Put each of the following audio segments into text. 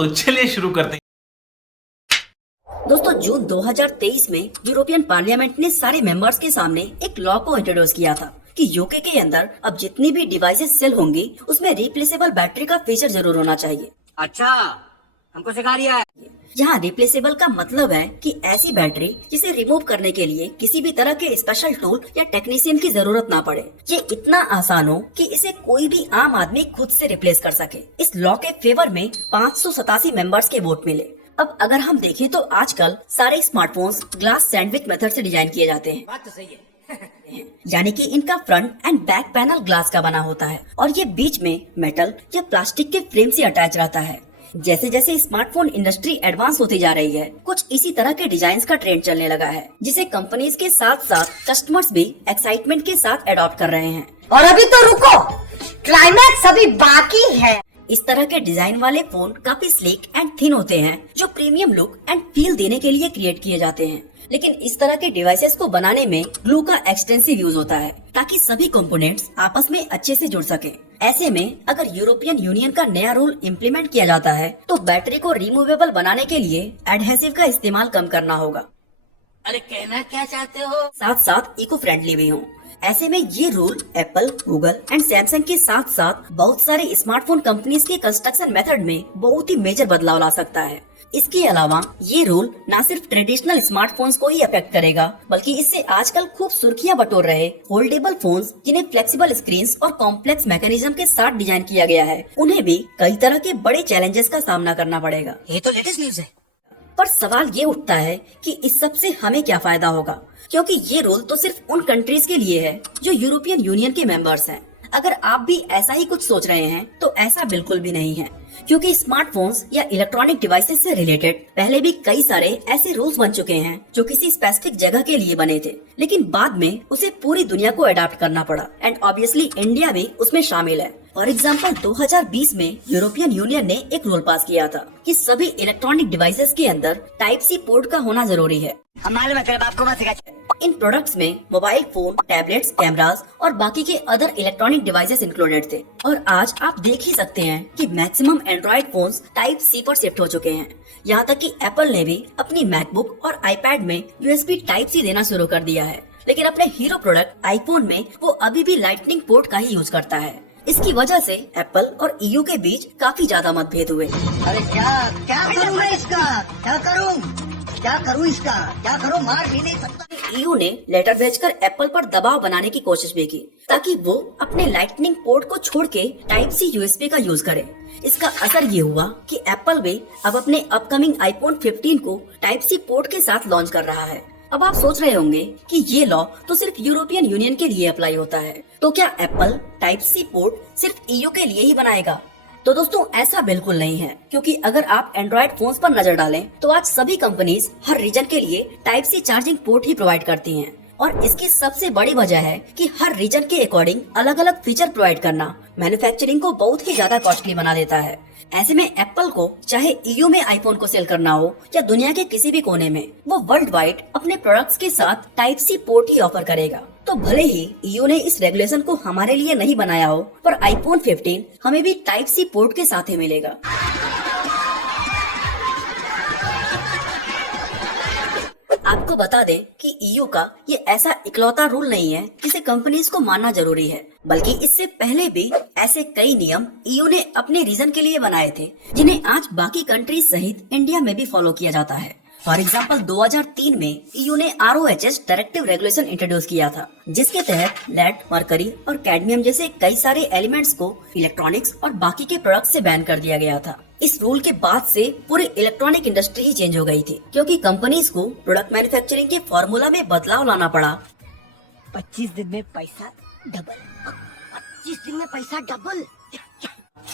तो चलिए शुरू करते हैं। दोस्तों, जून 2023 में यूरोपियन पार्लियामेंट ने सारे मेंबर्स के सामने एक लॉ को इंट्रोड्यूस किया था कि यूके के अंदर अब जितनी भी डिवाइसेस सेल होंगी उसमें रिप्लेसेबल बैटरी का फीचर जरूर होना चाहिए। अच्छा, हमको सिखा रिया है। यहाँ रिप्लेसेबल का मतलब है कि ऐसी बैटरी जिसे रिमूव करने के लिए किसी भी तरह के स्पेशल टूल या टेक्नीशियन की जरूरत ना पड़े। ये इतना आसान हो कि इसे कोई भी आम आदमी खुद से रिप्लेस कर सके। इस लॉ के फेवर में 587 मेंबर्स के वोट मिले। अब अगर हम देखें तो आजकल सारे स्मार्टफोन्स ग्लास सैंडविच मेथड से डिजाइन किए जाते हैं। बात तो सही है। यानी कि इनका front end back panel glass का बना होता है और ये बीच में मेटल या प्लास्टिक के फ्रेम से अटैच रहता है। जैसे जैसे स्मार्टफोन इंडस्ट्री एडवांस होती जा रही है, कुछ इसी तरह के डिजाइन का ट्रेंड चलने लगा है, जिसे कंपनीज के साथ साथ कस्टमर्स भी एक्साइटमेंट के साथ अडॉप्ट कर रहे हैं। और अभी तो रुको, क्लाइमैक्स अभी बाकी है। इस तरह के डिजाइन वाले फोन काफी स्लीक एंड थिन होते हैं, जो प्रीमियम लुक एंड फील देने के लिए क्रिएट किए जाते हैं। लेकिन इस तरह के डिवाइसेस को बनाने में ग्लू का एक्सटेंसिव यूज होता है ताकि सभी कंपोनेंट्स आपस में अच्छे से जुड़ सके। ऐसे में अगर यूरोपियन यूनियन का नया रूल इम्प्लीमेंट किया जाता है तो बैटरी को रिमूवेबल बनाने के लिए एडहेसिव का इस्तेमाल कम करना होगा। अरे कहना क्या चाहते हो? साथ साथ इको फ्रेंडली भी हो। ऐसे में ये rule Apple, Google and Samsung के साथ साथ बहुत सारे स्मार्टफोन कंपनीज के कंस्ट्रक्शन मेथड में बहुत ही मेजर बदलाव ला सकता है। इसके अलावा ये रूल न सिर्फ ट्रेडिशनल स्मार्टफोन्स को ही अफेक्ट करेगा, बल्कि इससे आजकल खूब सुर्खियां बटोर रहे फोल्डेबल फोन्स, जिन्हें फ्लेक्सिबल स्क्रीन्स और कॉम्प्लेक्स मैकेनिज्म के साथ डिजाइन किया गया है, उन्हें भी कई तरह के बड़े चैलेंजेस का सामना करना पड़ेगा। ये तो लेटेस्ट न्यूज है। पर सवाल ये उठता है कि इस सब से हमें क्या फायदा होगा, क्योंकि ये रूल तो सिर्फ उन कंट्रीज के लिए है जो यूरोपियन यूनियन के मेंबर्स हैं। अगर आप भी ऐसा ही कुछ सोच रहे हैं तो ऐसा बिल्कुल भी नहीं है, क्योंकि स्मार्टफोन्स या इलेक्ट्रॉनिक डिवाइसेस से रिलेटेड पहले भी कई सारे ऐसे रूल्स बन चुके हैं जो किसी स्पेसिफिक जगह के लिए बने थे, लेकिन बाद में उसे पूरी दुनिया को अडॉप्ट करना पड़ा एंड ऑब्वियसली इंडिया भी उसमें शामिल है। फॉर एग्जाम्पल 2020 में यूरोपियन यूनियन ने एक रूल पास किया था कि सभी इलेक्ट्रॉनिक डिवाइसेस के अंदर टाइप सी पोर्ट का होना जरूरी है। हम मालूम है, तेरे बाप को मत सिखा। इन प्रोडक्ट्स में मोबाइल फोन, टैबलेट्स, कैमरास और बाकी के अदर इलेक्ट्रॉनिक डिवाइसेस इंक्लूडेड थे। और आज आप देख ही सकते हैं कि maximum android phones type C पर शिफ्ट हो चुके हैं। यहाँ तक कि एप्पल ने भी अपनी मैकबुक और आईपैड में यूएसबी टाइप सी देना शुरू कर दिया है, लेकिन अपने हीरो प्रोडक्ट आईफोन में वो अभी भी लाइटनिंग पोर्ट का ही यूज करता है। इसकी वजह से एप्पल और ईयू के बीच काफी ज्यादा मतभेद हुए। अरे क्या करूँ मैं इसका? क्या करूँ इसका? क्या करूँ? मार भी नहीं सकता। ईयू ने लेटर भेजकर एप्पल पर दबाव बनाने की कोशिश भी की ताकि वो अपने लाइटनिंग पोर्ट को छोड़ के टाइप सी यूएसबी का यूज करे। इसका असर ये हुआ कि एप्पल भी अब अपने अपकमिंग आईफोन 15 को टाइप सी पोर्ट के साथ लॉन्च कर रहा है। अब आप सोच रहे होंगे कि ये लॉ तो सिर्फ यूरोपियन यूनियन के लिए अप्लाई होता है, तो क्या एप्पल टाइप सी पोर्ट सिर्फ ईयू के लिए ही बनाएगा? तो दोस्तों, ऐसा बिल्कुल नहीं है, क्योंकि अगर आप एंड्रॉइड फोन्स पर नजर डालें तो आज सभी कंपनीज हर रीजन के लिए टाइप सी चार्जिंग पोर्ट ही प्रोवाइड करती हैं। और इसकी सबसे बड़ी वजह है कि हर रीजन के अकॉर्डिंग अलग अलग फीचर प्रोवाइड करना मैन्युफैक्चरिंग को बहुत ही ज्यादा कॉस्टली बना देता है। ऐसे में एप्पल को चाहे ईयू में आईफोन को सेल करना हो या दुनिया के किसी भी कोने में, वो वर्ल्ड वाइड अपने प्रोडक्ट्स के साथ टाइप सी पोर्ट ही ऑफर करेगा। तो भले ही ईयू ने इस रेगुलेशन को हमारे लिए नहीं बनाया हो, पर आईफोन 15 हमें भी टाइप सी पोर्ट के साथ ही मिलेगा। आपको बता दें कि ईयू का ये ऐसा इकलौता रूल नहीं है जिसे कंपनीज को मानना जरूरी है, बल्कि इससे पहले भी ऐसे कई नियम ईयू ने अपने रीजन के लिए बनाए थे, जिन्हें आज बाकी कंट्रीज सहित इंडिया में भी फॉलो किया जाता है। फॉर एग्जाम्पल 2003 में ईयू ने RoHS डायरेक्टिव रेगुलेशन इंट्रोड्यूस किया था, जिसके तहत लेड, मरकरी और कैडमियम जैसे कई सारे एलिमेंट्स को इलेक्ट्रॉनिक्स और बाकी के प्रोडक्ट से बैन कर दिया गया था। इस रूल के बाद से पूरी इलेक्ट्रॉनिक इंडस्ट्री ही चेंज हो गई थी, क्योंकि कंपनीज को प्रोडक्ट मैन्युफैक्चरिंग के फॉर्मूला में बदलाव लाना पड़ा। 25 दिन में पैसा डबल। 25 दिन में पैसा डबल।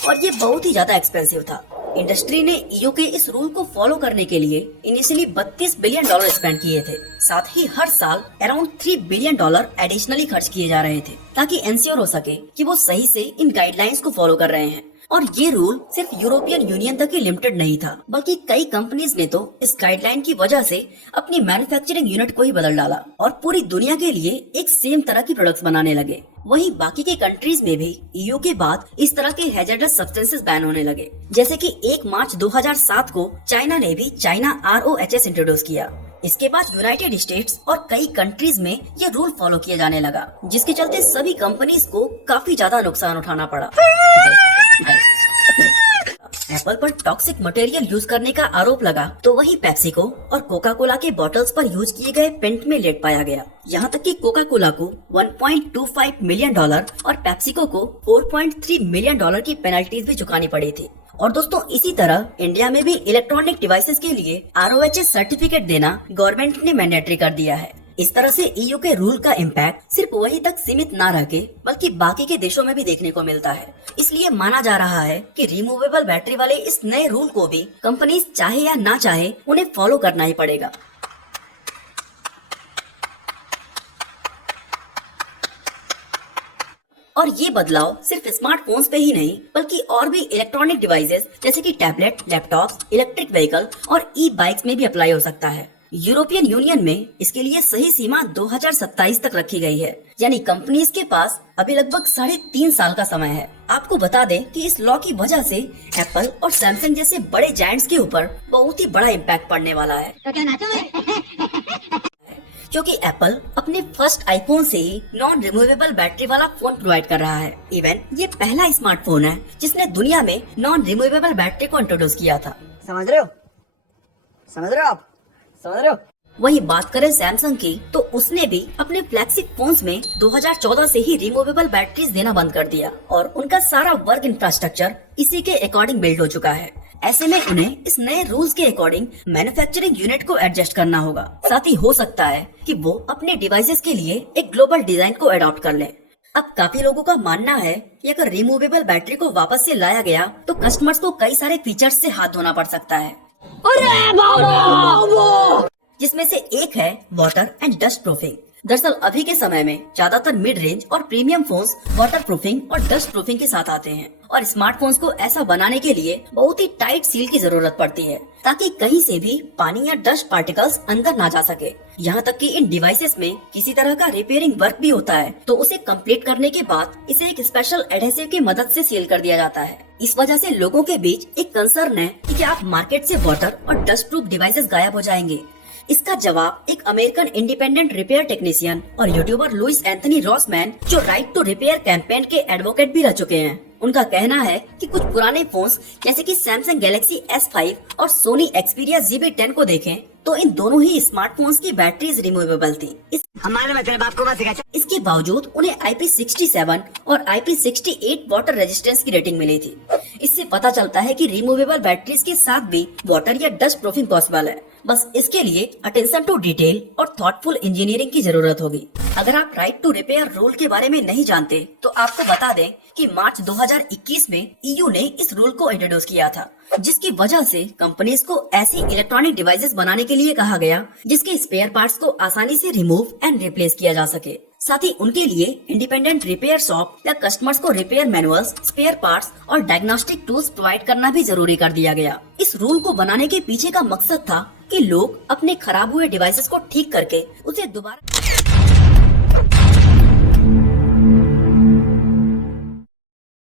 और ये बहुत ही ज्यादा एक्सपेंसिव था। इंडस्ट्री ने ईयू के इस रूल को फॉलो करने के लिए इनिशियली $32 बिलियन स्पेंड किए थे। साथ ही हर साल अराउंड $3 बिलियन एडिशनली खर्च किए जा रहे थे, ताकि इंश्योर हो सके कि वो सही से इन गाइडलाइंस को फॉलो कर रहे हैं। और ये रूल सिर्फ यूरोपियन यूनियन तक ही लिमिटेड नहीं था, बल्कि कई कंपनीज ने तो इस गाइडलाइन की वजह से अपनी मैन्युफैक्चरिंग यूनिट को ही बदल डाला और पूरी दुनिया के लिए एक सेम तरह की प्रोडक्ट्स बनाने लगे। वहीं बाकी के कंट्रीज में भी ईयू के बाद इस तरह के हैजर्डस सब्सटेंसेस बैन होने लगे। जैसे कि 1 मार्च 2007 को चाइना ने भी चाइना RoHS इंट्रोड्यूस किया। इसके बाद यूनाइटेड स्टेट्स और कई कंट्रीज में ये रूल फॉलो किया जाने लगा, जिसके चलते सभी कंपनीज को काफी ज्यादा नुकसान उठाना पड़ा। एप्पल पर टॉक्सिक मटेरियल यूज करने का आरोप लगा तो वही पेप्सिको और कोका कोला के बॉटल्स पर यूज किए गए पेंट में लेट पाया गया। यहाँ तक कि कोका कोला को $1.25 मिलियन और पेप्सिको को $4.3 मिलियन की पेनल्टीज भी चुकानी पड़ी थी। और दोस्तों, इसी तरह इंडिया में भी इलेक्ट्रॉनिक डिवाइसेस के लिए RoHS सर्टिफिकेट देना गवर्नमेंट ने मैंडेटरी कर दिया है। इस तरह से ईयू के रूल का इम्पैक्ट सिर्फ वही तक सीमित न रह के बल्कि बाकी के देशों में भी देखने को मिलता है। इसलिए माना जा रहा है कि रिमूवेबल बैटरी वाले इस नए रूल को भी कंपनीज चाहे या ना चाहे उन्हें फॉलो करना ही पड़ेगा। और ये बदलाव सिर्फ स्मार्टफोन्स पे ही नहीं बल्कि और भी इलेक्ट्रॉनिक डिवाइसेस जैसे कि टैबलेट, लैपटॉप्स, इलेक्ट्रिक व्हीकल और ई-बाइक्स में भी अप्लाई हो सकता है। यूरोपियन यूनियन में इसके लिए सही सीमा 2027 तक रखी गई है, यानी कंपनीज के पास अभी लगभग 3.5 साल का समय है। आपको बता दें कि इस लॉ की वजह से एप्पल और सैमसंग जैसे बड़े जायंट्स के ऊपर बहुत ही बड़ा इम्पैक्ट पड़ने वाला है। तो क्या नाचो क्योंकि एप्पल अपने फर्स्ट आईफोन से ही नॉन रिमूवेबल बैटरी वाला फोन प्रोवाइड कर रहा है। इवन ये पहला स्मार्टफोन है जिसने दुनिया में नॉन रिमूवेबल बैटरी को इंट्रोड्यूस किया था। समझ रहे हो आप, समझ रहे हो। वही बात करें सैमसंग की तो उसने भी अपने फ्लैगशिप फोन्स में 2014 से ही रिमूवेबल बैटरीज देना बंद कर दिया और उनका सारा वर्क इंफ्रास्ट्रक्चर इसी के अकॉर्डिंग बिल्ड हो चुका है। ऐसे में उन्हें इस नए रूल्स के अकॉर्डिंग मैन्युफैक्चरिंग यूनिट को एडजस्ट करना होगा। साथ ही हो सकता है कि वो अपने डिवाइसेस के लिए एक ग्लोबल डिजाइन को अडॉप्ट कर लें। अब काफी लोगों का मानना है कि अगर रिमूवेबल बैटरी को वापस से लाया गया तो कस्टमर्स को कई सारे फीचर्स से हाथ धोना पड़ सकता है, जिसमें से एक है वाटर एंड डस्ट प्रूफिंग। दरअसल अभी के समय में ज्यादातर मिड रेंज और प्रीमियम फोन्स वाटर प्रूफिंग और डस्ट प्रूफिंग के साथ आते हैं और स्मार्टफोन्स को ऐसा बनाने के लिए बहुत ही टाइट सील की जरूरत पड़ती है ताकि कहीं से भी पानी या डस्ट पार्टिकल्स अंदर ना जा सके। यहाँ तक कि इन डिवाइसेस में किसी तरह का रिपेयरिंग वर्क भी होता है तो उसे कंप्लीट करने के बाद इसे एक स्पेशल एडहेसिव की मदद से सील कर दिया जाता है। इस वजह से लोगों के बीच एक कंसर्न है कि क्या आप मार्केट से वाटर और डस्ट प्रूफ डिवाइसेस गायब हो जाएंगे। इसका जवाब एक अमेरिकन इंडिपेंडेंट रिपेयर टेक्नीशियन और यूट्यूबर लुइस एंथनी रॉसमैन, जो राइट टू रिपेयर कैंपेन के एडवोकेट भी रह चुके हैं, उनका कहना है कि कुछ पुराने फोन्स जैसे कि सैमसंग गैलेक्सी S5 और सोनी एक्सपीरिया ZB-10 को देखें तो इन दोनों ही स्मार्टफोन्स की बैटरीज रिमूवेबल थी। हमारे में तेरे बाप को मत सिखा। इसके बावजूद उन्हें IP67 और IP68 वाटर रेजिस्टेंस की रेटिंग मिली थी। इससे पता चलता है कि रिमूवेबल बैटरीज के साथ भी वाटर या डस्ट प्रूफिंग पॉसिबल है। बस इसके लिए अटेंशन टू डिटेल और थॉटफुल इंजीनियरिंग की जरूरत होगी। अगर आप राइट टू रिपेयर रूल के बारे में नहीं जानते तो आपको बता दें कि मार्च 2021 में ईयू ने इस रूल को इंट्रोड्यूस किया था, जिसकी वजह से कंपनीज को ऐसी इलेक्ट्रॉनिक डिवाइसेस बनाने के लिए कहा गया जिसके स्पेयर पार्ट्स को आसानी से रिमूव एंड रिप्लेस किया जा सके। साथ ही उनके लिए इंडिपेंडेंट रिपेयर शॉप या कस्टमर्स को रिपेयर मैनुअल्स, स्पेयर पार्ट्स और डायग्नोस्टिक टूल्स प्रोवाइड करना भी जरूरी कर दिया गया। इस रूल को बनाने के पीछे का मकसद था कि लोग अपने खराब हुए डिवाइसेस को ठीक करके उसे दोबारा